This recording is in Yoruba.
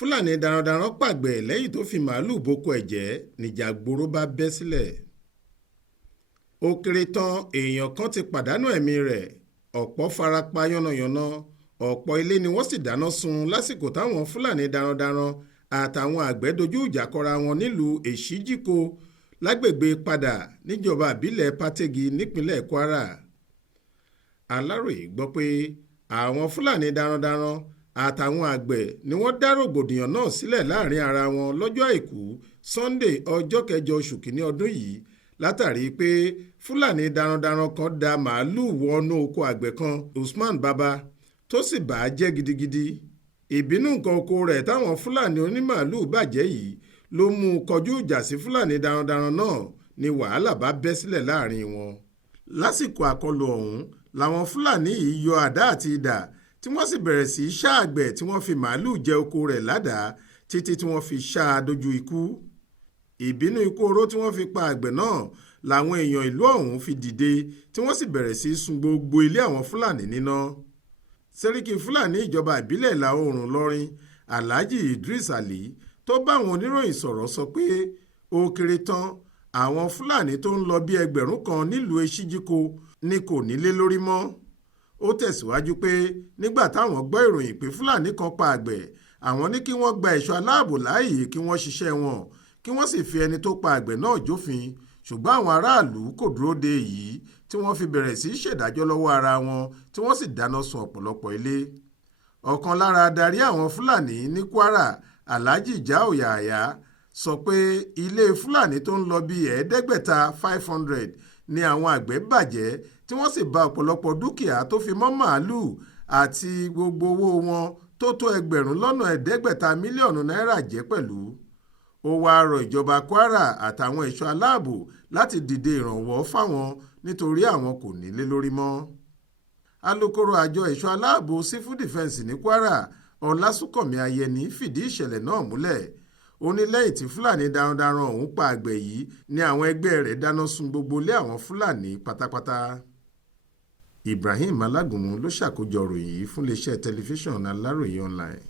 Fúlàní darandaran pàgbẹ̀ lẹ́yìn tó fi màálùú boko ẹ̀jẹ̀ níjà gbòòrò bá bẹ́ sílẹ̀. Ó kéré tán èèyàn kan ti pàdánù ẹ̀mí rẹ̀, ọ̀pọ̀ farapa yánnayànna, ọ̀pọ̀ ilé ni wọ́n sì dáná sun lásìkò táwọn Fúlàní darandaran àtàwọn àgbẹ̀ dojú ìjà kọra wọn nílùú Èṣíjìkò lágbègbè Padà níjọba ìbílẹ̀ Pàtẹ́gì nípínlẹ̀ Kwara. Aláròyé gbọ́ pé àwọn Fúlàní darandaran àtàwọn àgbẹ̀ ni wọ́n dá rògbòdìyàn náà sílẹ̀ láàrin ara wọn lọ́jọ́ àìkú Sunday ọjọ́ 6 oṣù kìíní ọdún yìí látàrí pé Fúlàní darandaran kan da màálùú wọnú oko àgbẹ̀ kan Usman Baba tó sì bà á jẹ́ gidigidi. Ìbínú nǹkan oko rẹ̀ táwọn Fúlàní onímàálùú bàjẹ́ yìí ló mú un kọjú ìjà sí Fúlàní darandaran náà ni wàhálà bá bẹ́ sílẹ̀ láàrin wọn. Lásìkò àkọlù ọ̀hún làwọn Fúlàní yìí yọ àdá àti idà tí wọ́n sì bẹ̀rẹ̀ sí í ṣá àgbẹ̀ tí wọ́n fi màálùú jẹ oko rẹ̀ ládàá títí tí wọ́n fi ṣá a dojú ikú. Ìbínú ikú oró tí wọ́n fi pa àgbẹ̀ náà làwọn èèyàn ìlú ọ̀hún fi dìde tí wọ́n sì bẹ̀rẹ̀ sí í sun gbogbo ilé àwọn Fúlàní níná. Sẹ́ríkì Fúlàní ìjọba ìbílẹ̀ ìlà oòrùn Ìlọrin Alhaji Idris Ali tó bá àwọn oníròyìn sọ̀rọ̀ sọ pé ó kéré tán àwọn Fúlàní tó ń lọ bí 1000 kan nílùú Èṣíjìkò ni kò nílé lórí mọ́. Ó tẹ̀síwájú pé nígbà táwọn gbọ́ ìròyìn pé Fúlàní kan pa àgbẹ̀, àwọn ní kí wọ́n gba ẹ̀ṣọ́ aláàbò láàyè kí wọ́n ṣiṣẹ́ wọn kí wọ́n sì fi ẹni tó pa àgbẹ̀ náà jófin, ṣùgbọ́n àwọn aráàlú kò dúró de èyí tí wọ́n fi bẹ̀rẹ̀ sí í ṣèdájọ́ lọ́wọ́ ara wọn tí wọ́n sì dáná sun ọ̀pọ̀lọpọ̀ ilé. Ọ̀kan lára adarí àwọn Fúlàní ní Kwara Alhaji Jao Yahaya sọ pé ilé Fúlàní tó ń lọ bí 500 ni àwọn àgbẹ̀ bàjẹ́ tí wọ́n sì bà ọ̀pọ̀lọpọ̀ dúkìá tó fi mọ́ màálùú àti gbogbo owó wọn tó tó 500 mílíọ̀nù náírà jẹ́ pẹ̀lú. Ó wáá rọ ìjọba Kwara àtàwọn ẹ̀ṣọ́ aláàbò láti dìde ìrànwọ́ fáwọn nítorí àwọn kò nílé lórí mọ́. Alukoro àjọ ẹ̀ṣọ́ aláàbò Civil Defence ní Kwara Ọlásùnkànmí Ayẹni fìdí ìṣẹ̀lẹ̀ náà múlẹ̀. Ó ní lẹ́yìn tí Fúlàní darandaran ọ̀hún pa àgbẹ̀ yìí ni àwọn ẹgbẹ́ rẹ̀ dáná sun gbogbo ilé àwọn Fúlàní pátápátá. Ibrahim Alágúnmu ló ṣàkójọ ìròyìn yìí fún iléeṣẹ́ tẹlifíṣàn Aláròyé online.